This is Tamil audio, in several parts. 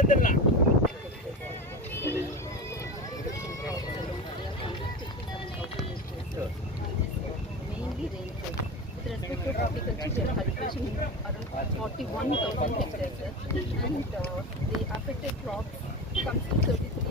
ಎದ್ದಿಲ್ಲ respect to 41,000 hectares, and uh, the affected crops comes to 33.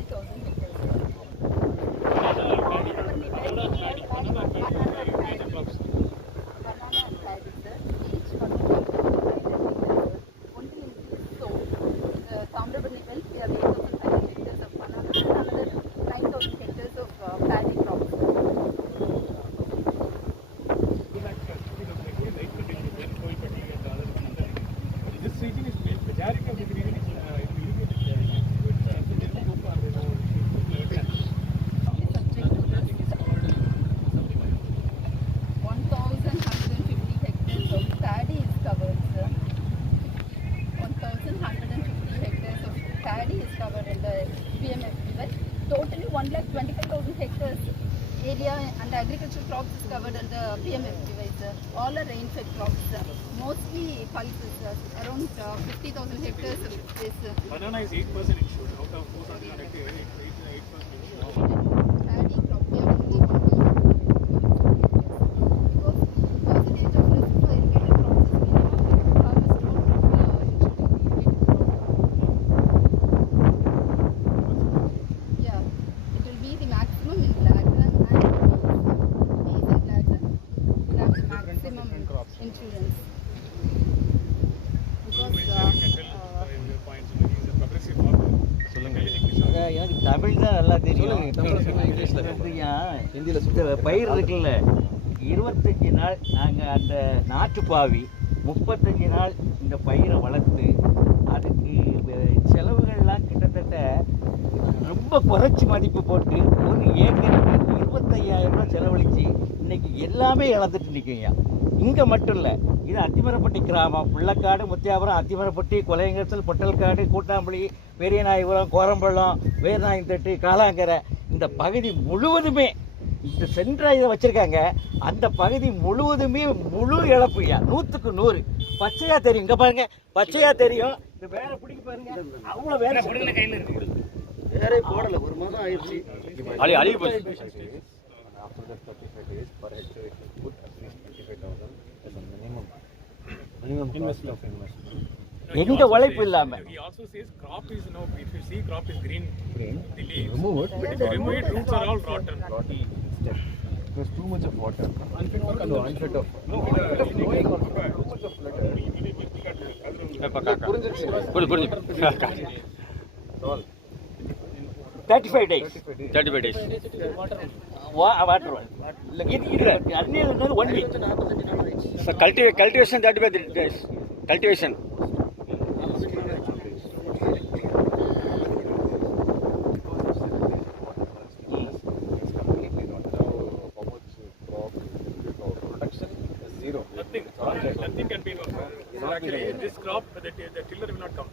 And the agricultural crops is covered under PMFB, sir. All are rain-fed crops, sir. Mostly pulses, sir. Around uh, fifty thousand hectares of this uh, Banana is eight percent insured Tamil தான் நல்லா தெரியும். இந்த பயிர் இருக்குல்ல. இருபத்தஞ்சி நாள் நாங்கள் அந்த நாட்டுப்பாவி முப்பத்தஞ்சு நாள் இந்த பயிரை வளர்த்து அதுக்கு செலவுகள்லாம் கிட்டத்தட்ட ரொம்ப குறைச்சி மதிப்பு போட்டு ஒரு ஏக்கருக்கு இருபத்தையாயிரம் ரூபாய் செலவழித்து இன்னைக்கு எல்லாமே இழந்துட்டு நிற்குங்க இங்கே மட்டும் இல்லை இது அத்திமரப்பட்டி கிராமம். பிள்ளைக்காடு முத்தியாபுரம் அத்திமரப்பட்டி கொலையங்கத்தில் பொட்டல்காடு கூட்டாம்பள்ளி பெரியநாயபுரம் கோரம்பள்ளம் வேர்நாயந்தட்டு காலாங்கரை இந்த பகுதி முழுவதுமே இந்த சென்ட்ரா இதை வச்சிருக்காங்க. அந்த பகுதி முழுவதுமே முழு இழப்புயா நூற்றுக்கு நூறு. பச்சையா தெரியும். இங்க பாருங்க. பச்சையா தெரியும். இந்த வேற பிடிக்க பாருங்க. அவ்வளோ வேற கையில் இருக்கு. வேறே போடல. ஒரு மாதம் ஆயிடுச்சு. அழி அழி days per hectare it will put at least 25,000 as a minimum minimum cost of investment. எங்க உழைப்பு இல்லாம He also says crop is no, if you see crop is green, Green. the leaves. Remove it. But if you remove it, roots are all rotten. Rotten step. There's too much of water. Unfit of no, unfit of. No, unfit of flowing or too much of flood. புரிஞ்சு புரிஞ்சு thirty five days thirty five days water So cultivation that way, cultivation. Cultivate Nothing, nothing can be this crop, the, tiller will not come.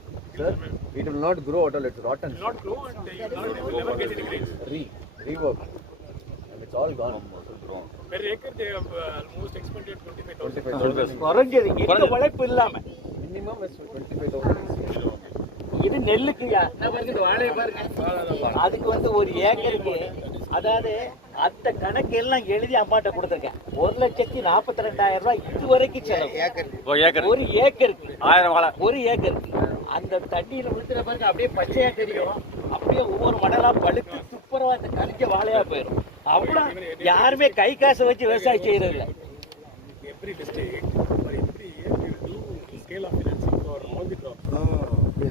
It will not grow at all, it's rotten. Not grow and they will, will never get any grains. Re, rework. Per acre, they have uh, almost expended 25,000. 25,000. குறைஞ்சது. எங்க உழைப்பு இல்லாம. Is 25,000. இது இந்த வாழையை பாருங்க. அதுக்கு வந்து ஒரு ஏக்கருக்கு அதாவது அந்த கணக்கு எல்லாம் எழுதி அம்மாட்ட கொடுத்துருக்கேன். ஒரு லட்சத்தி நாற்பத்தி ரெண்டாயிரம் ரூபாய் இதுவரைக்கும் செலவு. ஓ ஏக்கர் ஒரு ஏக்கருக்கு. ஆயிரம் வாழை. ஒரு ஏக்கருக்கு. அந்த தண்ணியில விழுந்துற பாருங்க அப்படியே பச்சையா தெரியும். அப்படியே ஒவ்வொரு மடலா பழுத்து துப்புரவா அந்த கனிஞ்ச வாழையா போயிடும் அவ்வளவு யாருமே கை காசை வச்சு விவசாயம் செய்யறது இல்லை Every district, for every year, we will do scale of financing for all the crops.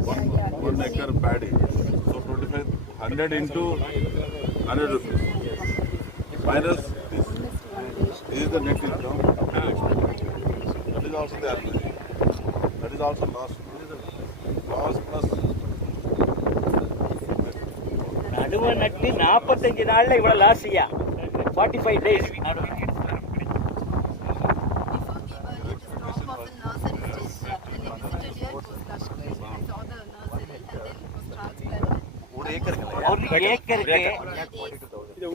one, one acre paddy. So 25, 100 into 100 rupees. Minus this. This is the net income. That is also the average. That is also loss. Loss plus நடுவை நட்டு நாற்பத்தஞ்சு நாள்ல இவ்வளவு லாஸியா ஃபார்ட்டி ஃபைவ் டேஸ். ஒரு ஏக்கருக்கு இது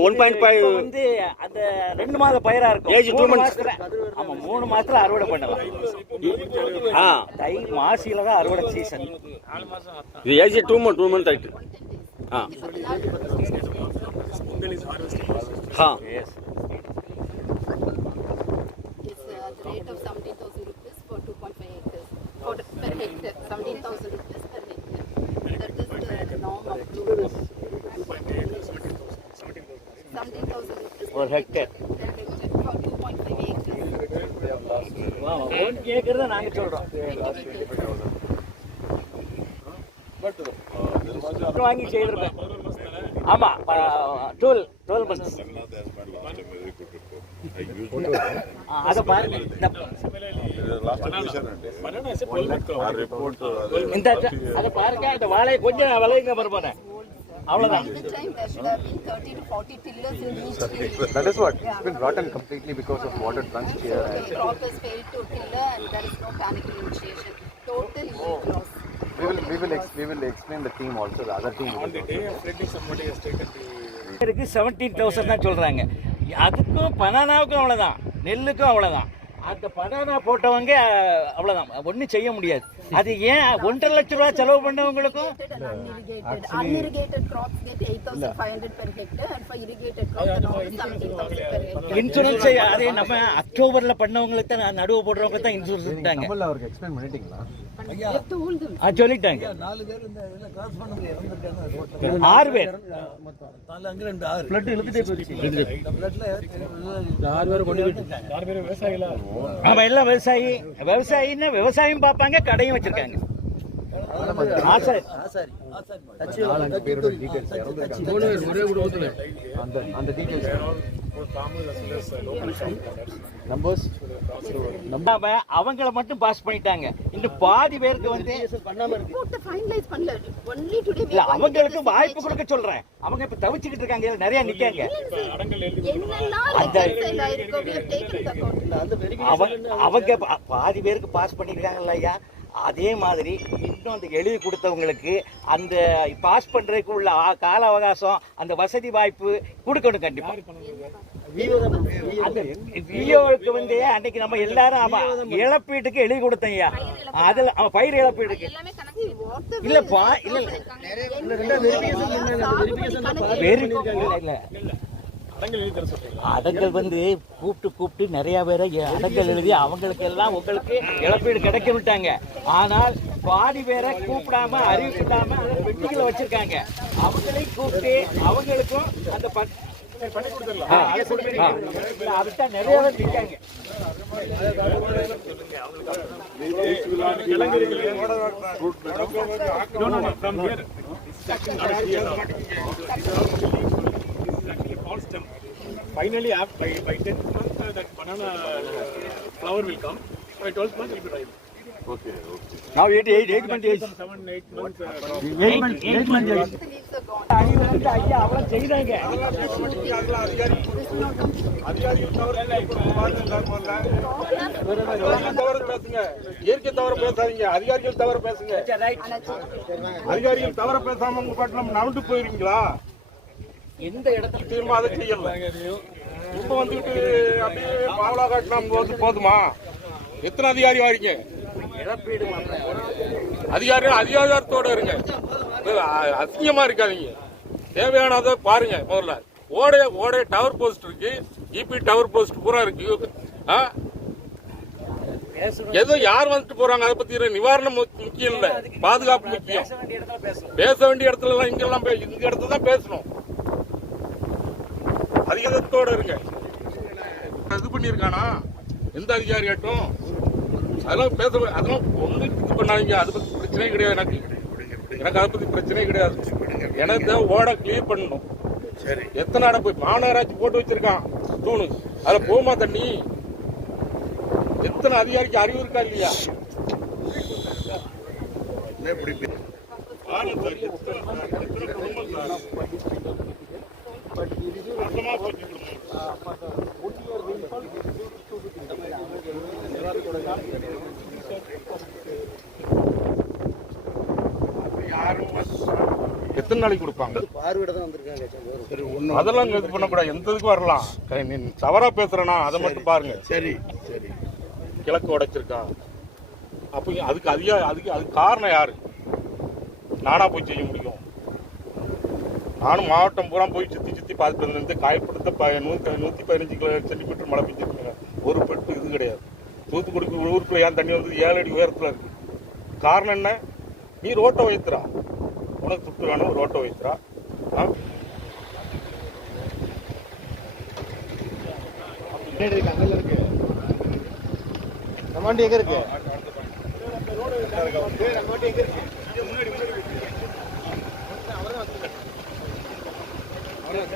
ஒன் பாயிண்ட் ஃபைவ் வந்து அந்த ரெண்டு மாத பயிரா இருக்கும் மூணு months. மாசத்துல ஆமா மூணு மாசத்துல அறுவடை பண்ணலாம் ஆ தை மாசியில தான் அறுவடை சீசன் இது ஏசி டூ மந்த் டூ மந்த் ஆயிட்டு ஆ. ஆ as rate of 17,000 rupees for 2.5 acres, for per hectare, 17,000 rupees per hectare. That is the norm of rural. 17,000 rupees ஒரு hectare per hectare for 2.5 acres. One acre தான் நாங்க சொல்றோம் But uh, there was a வாங்கி செய்திருக்கோம் ஆமா twelve twelve months Now they have spent last time very good report. I used it. அதை பாருங்க இந்த Uh, uh, அதை பாருங்க அந்த வாழையை கொஞ்சம் விளையுங்க வருமானே அவ்வளவுதான் the time there should have been 30 to 40 tillers in each field. That is what. It's been rotten completely because of water drunched here. So the crop has failed to tiller and there is no panic initiation. Total yield loss. We will, we will, ex- we will explain the team also, the other team. On the day of flooding, somebody has taken the இருக்கு செவன்டீன் தௌசண்ட் தான் சொல்றாங்க அதுக்கும் பனானாவுக்கும் அவ்வளவுதான் நெல்லுக்கும் அவ்வளவுதான் அந்த பனானா போட்டவங்க அவ்வளவுதான் ஒன்றும் செய்ய முடியாது அது ஏன் ஒன்றரை லட்ச ரூபா செலவு பண்ணவங்களுக்கும் Irrigated and unirrigated. Unirrigated crops get 8,500 per hectare and for irrigated crops around 17,000 per hectare. Insurance அதே நம்ம அக்டோபர்ல பண்ணவங்களுக்கு தான் நடுவு போடுறவங்க தான் இன்சூரன்ஸ் அவருக்கு எக்ஸ்பிளைன் பண்ணிட்டீங்களா சொல்லிட்டாங்க ஆறு பேர். ஆமா எல்லாம் விவசாயி. விவசாயின்னா விவசாயம் பார்ப்பாங்க கடையும் வச்சிருக்காங்க. ஆசாரி. நாலஞ்சு பேரோட டீடைல்ஸ் இறந்துருக்காங்க. அந்த அந்த நம்பர்ஸ் நம்ம அவங்கள மட்டும் பாஸ் பண்ணிட்டாங்க. இன்னும் பாதி பேருக்கு வந்து இல்ல அவங்களுக்கு வாய்ப்பு. கொடுக்க சொல்றேன். அவங்க இப்ப தவிச்சுக்கிட்டு இருக்காங்க நிறைய நிக்காங்க. அவங்க அவங்க பா- பாதி பேருக்கு பாஸ் பண்ணிருக்காங்கல்ல ஐயா? அதே மாதிரி இன்னும் அந்த எழுதி கொடுத்தவங்களுக்கு அந்த பாஸ் பண்றதுக்கு உள்ள ஆ- கால அவகாசம் அந்த வசதி வாய்ப்பு கொடுக்கணும் கண்டிப்பா. அந்த விஓவுக்கு வந்து அன்னைக்கு நம்ம எல்லாரும் இழப்பீட்டுக்கு எழுதி கொடுத்தோம் ஐயா அதுல ஆமா, பயிர் இழப்பீட்டுக்கு. எல்லாமே கணக்கு what the இல்ல பா இல்ல அடங்கல் வந்து கூப்பிட்டு கூப்பிட்டு நிறைய பேரை அடங்கல் எழுதி அவங்களுக்கு எல்லாம் உங்களுக்கு இழப்பீடு கிடைக்க விட்டாங்க. ஆனால் பாதி பேரை கூப்பிடாம அறிவிக்காம வெட்டிகளை வச்சிருக்காங்க. அவங்களையும் கூப்பிட்டு அவங்களுக்கும் அந்த ப- ஆ, அதை கொடுத்துருங்க. இல்ல, அதுதான் நிறைய பேர் நிற்காங்க No, no, no, from here. It's actually not a here now. It's actually false stem. Finally, after, by, by 10th month, uh, that banana uh, flower will come. By 12th month, it will be ripe. Okay, okay. now eight eight eight month age Some seven, eight months. Uh, Eight months, eight months the Leaves are gone. அடி வந்து ஐயா அவ்வளவு செய்தாங்க This will not come. தவறு பேசுங்க இயற்கை தவறு பேசாதீங்க அதிகாரிகள் தவறு பேசுங்க அதிகாரிகள் தவற பேசாம உங்க பாட்டு நம்ம நவுண்டு போயிருவீங்களா எந்த இடத்துல திரும்ப அதை செய்யல இப்ப வந்துட்டு அப்படியே பாவலா காட்டினா போது போதுமா எத்தனை அதிகாரி வாரீங்க அதிகாரி அதிகாரத்தோட இருங்க இது அ- அசிங்கமா இருக்காதீங்க தேவையானதை பாருங்க முதல்ல. ஓடைய ஓடைய டவர் போஸ்ட் இருக்கு. இபி டவர் போஸ்ட் பூரா இருக்கு. ஆ? ஏதோ யார் வந்துட்டு போறாங்க? அதை பத்தி நிவாரணம் முக்கியம் இல்ல. பாதுகாப்பு முக்கியம். பேச வேண்டிய இடத்துல எல்லாம் இங்கெல்லாம் இந்த இடத்துல தான் பேசணும். அதிகாரத்தோட இருங்க. இது பண்ணியிருக்கானா எந்த அதிகாரி ஆட்டும்? அதெல்லாம் பேச அதெல்லாம் ஒண்ணு இது பண்ணாதீங்க. அதை பத்தி பிரச்சனையே கிடையாது எனக்கு. எனக்கு அதை பத்தி பிரச்சனையே கிடையாது. எனக்கு ஓட கிளியர் பண்ணணும். சரி. எத்தனை இடம் போய் மாநகராட்சி போட்டு வச்சிருக்கான்? தூணு. அதுல போமா தண்ணி? எத்தனை அதிகாரிக்கு அறிவு இருக்கா இல்லையா? குடும்பம் சார். மொத்தமா போச்சு குடும்பம். எத்தனை நாளைக்கு கொடுப்பாங்க? அதெல்லாம் இது பண்ணக்கூடாது. எந்த இதுக்கும் வரலாம். நீ தவறா பேசுறனா அதை மட்டும் பாருங்க. சரி சரி. கிழக்கு உடைச்சிருக்கான் அப்போ அதுக்கு அதிக அதுக்கு அதுக்கு காரணம் யாரு? நானா போய் செய்ய முடியும். நானும் மாவட்டம் பூரா போய் சுற்றி சுற்றி பார்த்துட்டு வந்து காயப்படுத்த நூற்றி நூற்றி பதினஞ்சு கிலோ சென்டிமீட்டர் மழை பெஞ்சிருக்குங்க. ஒரு பெட்டு இது கிடையாது. தூத்துக்குடிக்கு ஊருக்குள்ள ஏன் தண்ணி வந்து ஏழு அடி உயரத்தில் இருக்கு. காரணம் என்ன? நீ ரோட்டை வைத்துறா உனக்கு துட்டு வேணும் ரோட்டை வைத்துறா ஆ நம்ம வண்டி எங்க இருக்கு?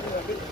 முன்னாடி